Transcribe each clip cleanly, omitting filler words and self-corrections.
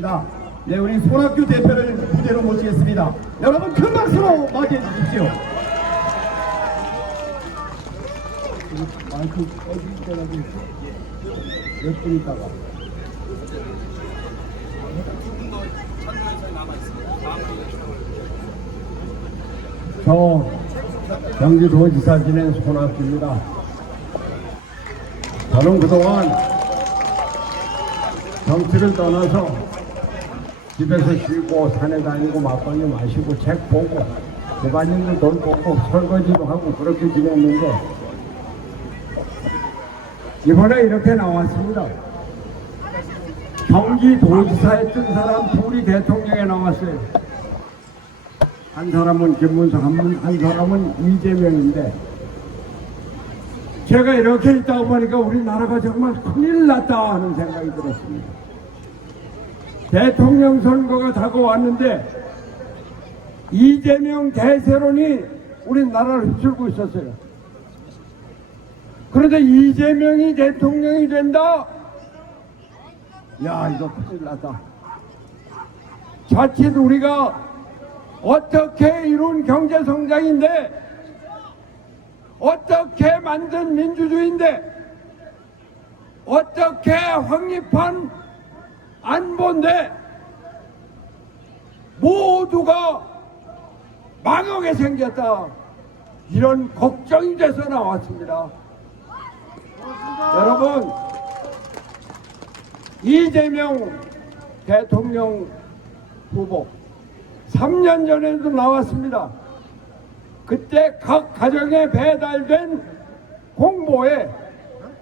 있습니다. 네, 우리 손학규 대표를 무대로 모시겠습니다. 여러분 큰 박수로 맞이해 주십시오. 마이크 꺼질 때라도 몇 분 있다가. 저 경기도지사 지낸 손학규입니다. 저는 그동안 정치를 떠나서 집에서 쉬고 산에 다니고 막걸리 마시고 책 보고 집안일도 돌보고 설거지도 하고 그렇게 지냈는데 이번에 이렇게 나왔습니다. 경기도지사에 뜬 사람 둘이 대통령에 나왔어요. 한 사람은 김문수, 한 사람은 이재명인데 제가 이렇게 있다 보니까 우리나라가 정말 큰일 났다 하는 생각이 들었습니다. 대통령 선거가 다가왔는데 이재명 대세론이 우리나라를 휩쓸고 있었어요. 그런데 이재명이 대통령이 된다? 야, 이거 큰일 났다. 자칫 우리가 어떻게 이룬 경제성장인데 어떻게 만든 민주주의인데 어떻게 확립한 안보인데 모두가 망하게 생겼다. 이런 걱정이 돼서 나왔습니다. 여러분, 이재명 대통령 후보 3년 전에도 나왔습니다. 그때 각 가정에 배달된 공보에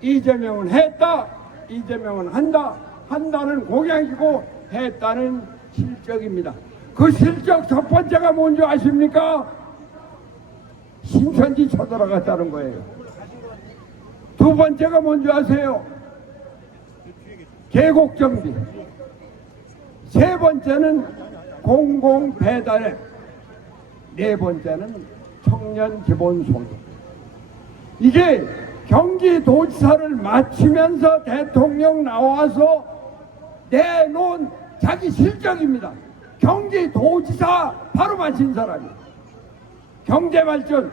이재명은 했다, 이재명은 한다, 한다는 공약이고 했다는 실적입니다. 그 실적 첫 번째가 뭔지 아십니까? 신천지 쳐들어갔다는 거예요. 두 번째가 뭔지 아세요? 계곡정비. 세 번째는 공공배달앱. 네 번째는 청년 기본소득. 이게 경기도지사를 마치면서 대통령 나와서 내놓은 자기 실적입니다. 경기도지사 바로 마친 사람이. 경제발전,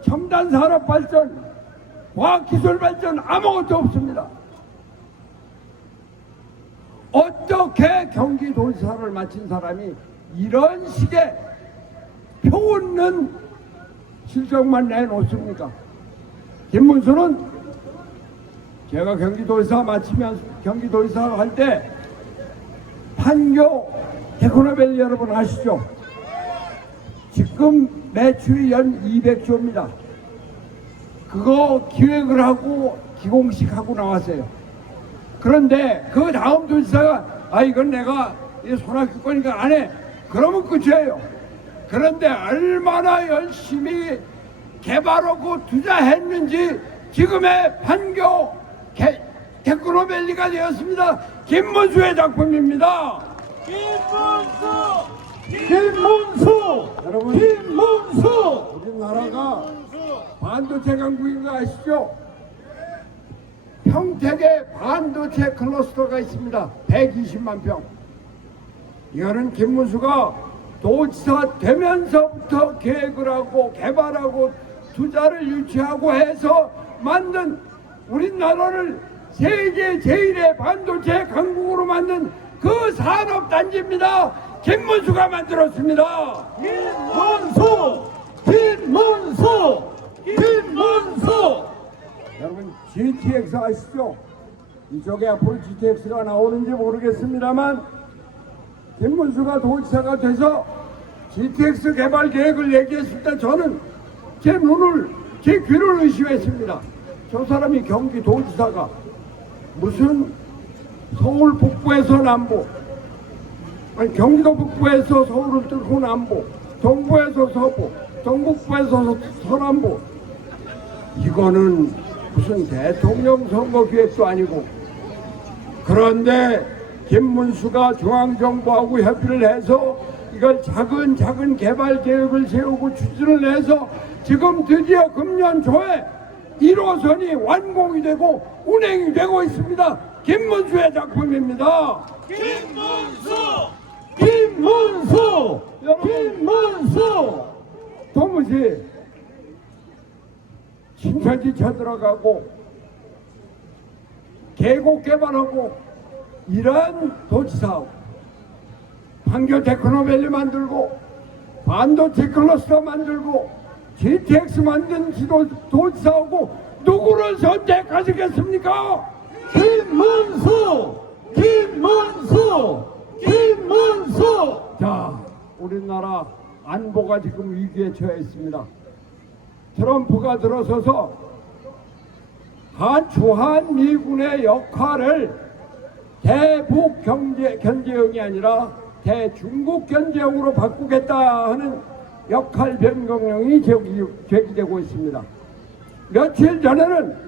첨단산업발전, 과학기술발전 아무것도 없습니다. 어떻게 경기도지사를 마친 사람이 이런 식의 표웃는 실적만 내놓습니까? 김문수는 제가 경기도지사 마치면 경기도지사 할 때 판교 테크노밸리 여러분 아시죠? 지금 매출이 연 200조입니다. 그거 기획을 하고 기공식하고 나왔어요. 그런데 그 다음 도지사가 이건 내가 손학규 거니까 안 해. 그러면 끝이에요. 그런데 얼마나 열심히 개발하고 투자했는지 지금의 판교 테크노밸리가 되었습니다. 김문수의 작품입니다. 김문수! 여러분, 김문수! 우리나라가 반도체 강국인 거 아시죠? 평택에 반도체 클러스터가 있습니다. 120만 평. 이거는 김문수가 도지사 되면서부터 계획을 하고 개발하고 투자를 유치하고 해서 만든 우리나라를 세계 제1의 반도체 강국으로 만든 그 산업단지입니다. 김문수가 만들었습니다. 김문수! 김문수! 김문수! 여러분, GTX 아시죠? 이쪽에 앞으로 GTX가 나오는지 모르겠습니다만 김문수가 도지사가 돼서 GTX 개발 계획을 얘기했을 때 저는 제 눈을, 제 귀를 의심했습니다. 저 사람이 경기도지사가 무슨 서울 북부에서 남부, 아니 경기도 북부에서 서울을 뚫고 남부, 동부에서 서부, 동북부에서 서남부, 이거는 무슨 대통령 선거 기획도 아니고. 그런데 김문수가 중앙정부하고 협의를 해서 이걸 차근차근 개발 계획을 세우고 추진을 해서 지금 드디어 금년 초에 1호선이 완공이 되고 운행이 되고 있습니다. 김문수의 작품입니다. 김문수 도무지 신천지 쳐들어가고 계곡 개발하고 이러한 도지사업, 판교 테크노밸리 만들고 반도체 클러스터 만들고 GTX 만든 도지사하고 누구를 선택하시겠습니까? 김문수! 자, 우리나라 안보가 지금 위기에 처해 있습니다. 트럼프가 들어서서 주한미군의 역할을 대북 견제형이 아니라 대중국 견제형으로 바꾸겠다 하는 역할 변경령이 제기되고 있습니다. 며칠 전에는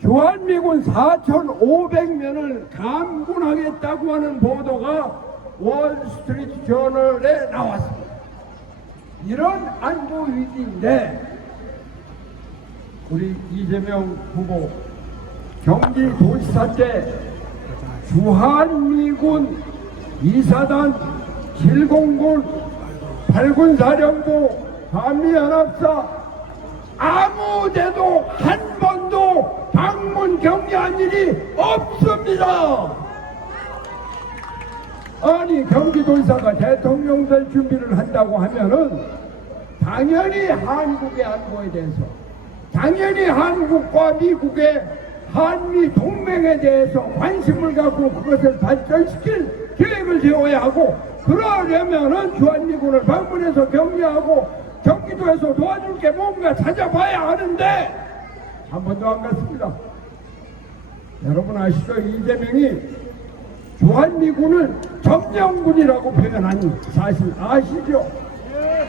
주한미군 4,500명을 감군하겠다고 하는 보도가 월스트리트 저널에 나왔습니다. 이런 안보 위기인데 우리 이재명 후보 경기도지사 때 주한미군 2사단 7공군 8군사령부 한미연합사 아무데도 한 번도 방문 격려한 일이 없습니다. 아니 경기도지사가 대통령 될 준비를 한다고 하면은 당연히 한국의 안보에 대해서, 당연히 한국과 미국의 한미 동맹에 대해서 관심을 갖고 그것을 발전시킬 계획을 세워야 하고, 그러려면은 주한미군을 방문해서 격려하고 경기도에서 도와줄 게 뭔가 찾아봐야 하는데 한 번도 안 갔습니다. 여러분 아시죠? 이재명이 주한미군을 점령군이라고 표현한 사실 아시죠?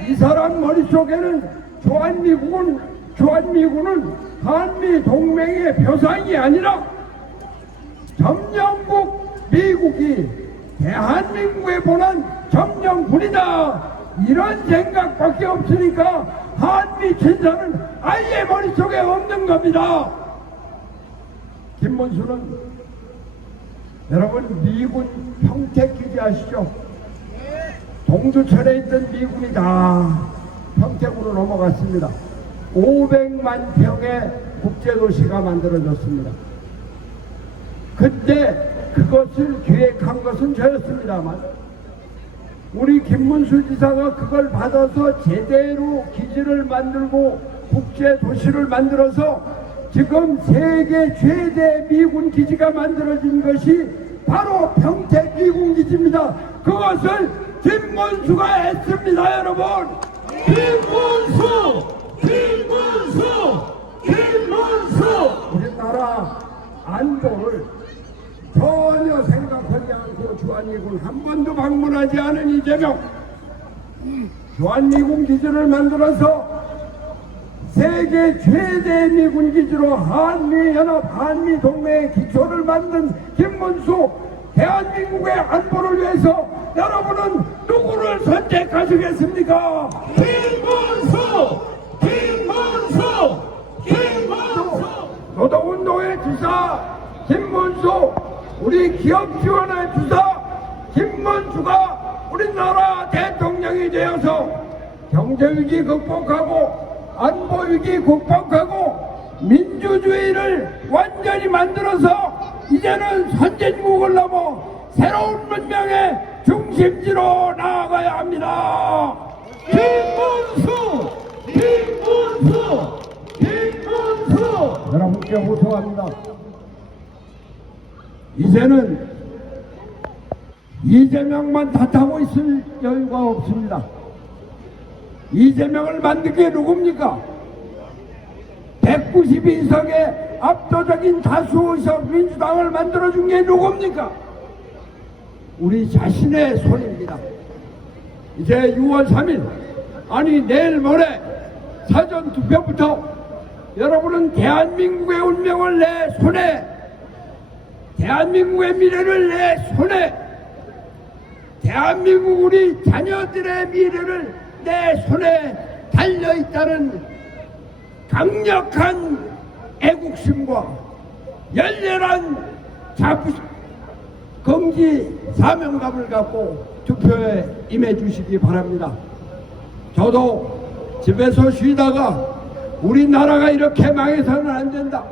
이 사람 머릿속에는 주한미군은 한미 동맹의 표상이 아니라 점령국 미국이 대한민국에 보낸 점령군이다, 이런 생각밖에 없으니까 한미 친사는 아예 머릿속에 없는 겁니다. 김문수는 여러분 미군 평택기지 아시죠? 동두천에 있던 미군이 다 평택으로 넘어갔습니다. 500만 평의 국제도시가 만들어졌습니다. 그때 그것을 기획한 것은 저였습니다만 우리 김문수 지사가 그걸 받아서 제대로 기지를 만들고 국제도시를 만들어서 지금 세계 최대 미군 기지가 만들어진 것이 바로 평택 미군 기지입니다. 그것을 김문수가 했습니다. 여러분, 김문수! 우리나라 안보를 전혀 생각하지 않고 주한미군 한 번도 방문하지 않은 이재명, 주한미군 기지를 만들어서 세계 최대 미군 기지로 한미연합, 한미동맹의 기초를 만든 김문수, 대한민국의 안보를 위해서 여러분은 누구를 선택하시겠습니까? 김문수! 노동운동의 주사 김문수, 우리 기업 지원의 주사 김문수가 우리나라 대통령이 되어서 경제위기 극복하고 안보위기 극복하고 민주주의를 완전히 만들어서 이제는 선진국을 넘어 새로운 문명의 중심지로 나아가야 합니다. 김문수! 여러분께 호소합니다. 이제는 이재명만 탓하고 있을 여유가 없습니다. 이재명을 만든 게 누굽니까? 192석의 압도적인 다수의석 민주당을 만들어준 게 누굽니까? 우리 자신의 손입니다. 이제 6월 3일, 아니 내일 모레 사전투표부터 여러분은 대한민국의 운명을 내 손에, 대한민국의 미래를 내 손에, 대한민국 우리 자녀들의 미래를 내 손에 달려있다는 강력한 애국심과 열렬한 검지 사명감을 갖고 투표에 임해 주시기 바랍니다. 저도 집에서 쉬다가 우리나라가 이렇게 망해서는 안 된다.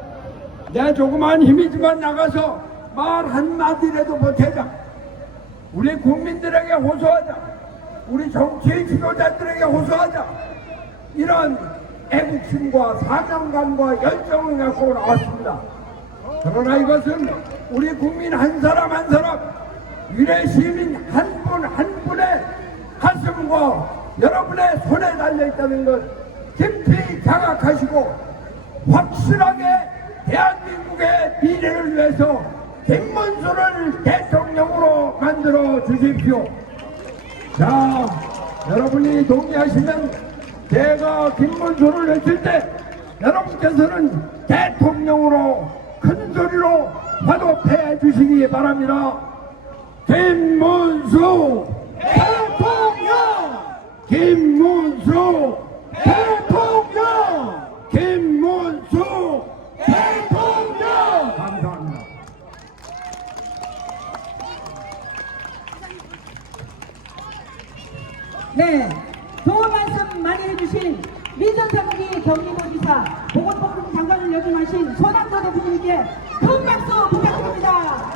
내 조그만 힘이지만 나가서 말 한마디라도 보태자. 우리 국민들에게 호소하자. 우리 정치 지도자들에게 호소하자. 이런 애국심과 사명감과 열정을 갖고 나왔습니다. 그러나 이것은 우리 국민 한 사람 한 사람, 위례 시민 한 분 한 분의 가슴과 여러분의 손에 달려있다는 것 깊이 자각하시고 확실하게 대한민국의 미래를 위해서 김문수를 대통령으로 만들어 주십시오. 자, 여러분이 동의하시면 제가 김문수를 외칠 때 여러분께서는 대통령으로 큰 소리로 화답해 주시기 바랍니다. 김문수 대통령! 김문수 대통령! 김문수 대통령! 감사합니다. 네, 좋은 말씀 많이 해주신 민선사국이 경기도지사 보건복지부 장관을 역임하신 손학도 대표님께 큰 박수 부탁드립니다.